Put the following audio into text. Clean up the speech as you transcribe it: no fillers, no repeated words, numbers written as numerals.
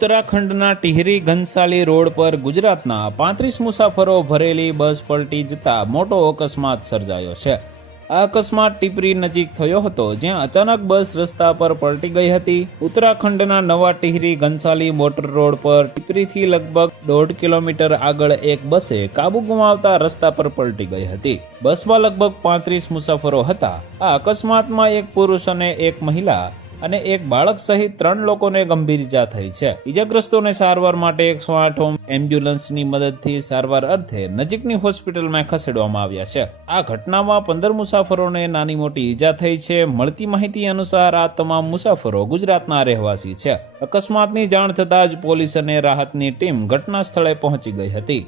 ઉત્તરાખંડના ટિહરી ઘનસાલી રોડ પર ગુજરાતના 35 મુસાફરો ભરેલી બસ પલટી જતા મોટો અકસ્માત સર્જાયો છે। આ અકસ્માત ટીપરી નજીક થયો હતો, જ્યાં અચાનક બસ રસ્તા પર પલટી ગઈ હતી। ઉત્તરાખંડના નવા ટિહરી ઘનસાલી મોટર રોડ પર ટીપરીથી લગભગ 1.5 કિલોમીટર આગળ એક બસે કાબુ ગુમાવતા રસ્તા પર પલટી ગઈ હતી। બસમાં લગભગ 35 મુસાફરો હતા। આ અકસ્માતમાં એક પુરુષ અને એક મહિલા અને એક બાળક સહિત 3 લોકોને ગંભીર ઈજા થઈ છે। ઈજાગ્રસ્તોને સારવાર માટે 108 એમ્બ્યુલન્સની મદદથી સારવાર અર્થે નજીકની હોસ્પિટલમાં ખસેડવામાં આવ્યા છે। આ ઘટનામાં 15 મુસાફરોને નાની મોટી ઈજા થઈ છે। મળતી માહિતી અનુસાર આ તમામ મુસાફરો ગુજરાતના રહેવાસી છે। અકસ્માતની જાણ થતાં જ પોલીસ અને રાહતની ટીમ ઘટના સ્થળે પહોંચી ગઈ હતી।